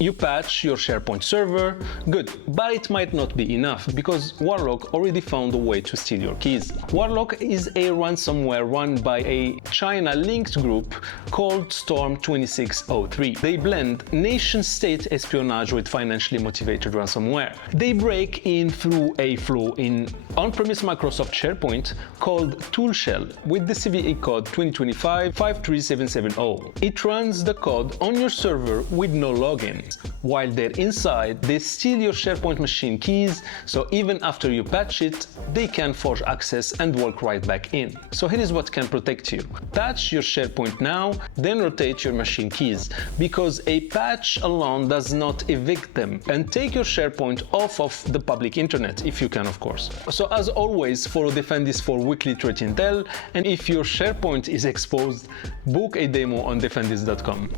You patch your SharePoint server, good, but it might not be enough because Warlock already found a way to steal your keys. Warlock is a ransomware run by a China-linked group called Storm 2603. They blend nation-state espionage with financially motivated ransomware. They break in through a flaw in on-premise Microsoft SharePoint called ToolShell with the CVE code 2025-53770. It runs the code on your server with no login. While they're inside, they steal your SharePoint machine keys, so even after you patch it, they can force access and walk right back in. So here is what can protect you. Patch your SharePoint now, then rotate your machine keys, because a patch alone does not evict them, and take your SharePoint off of the public internet, if you can of course. So as always, follow Defendis for weekly threat intel, and if your SharePoint is exposed, book a demo on defendis.com.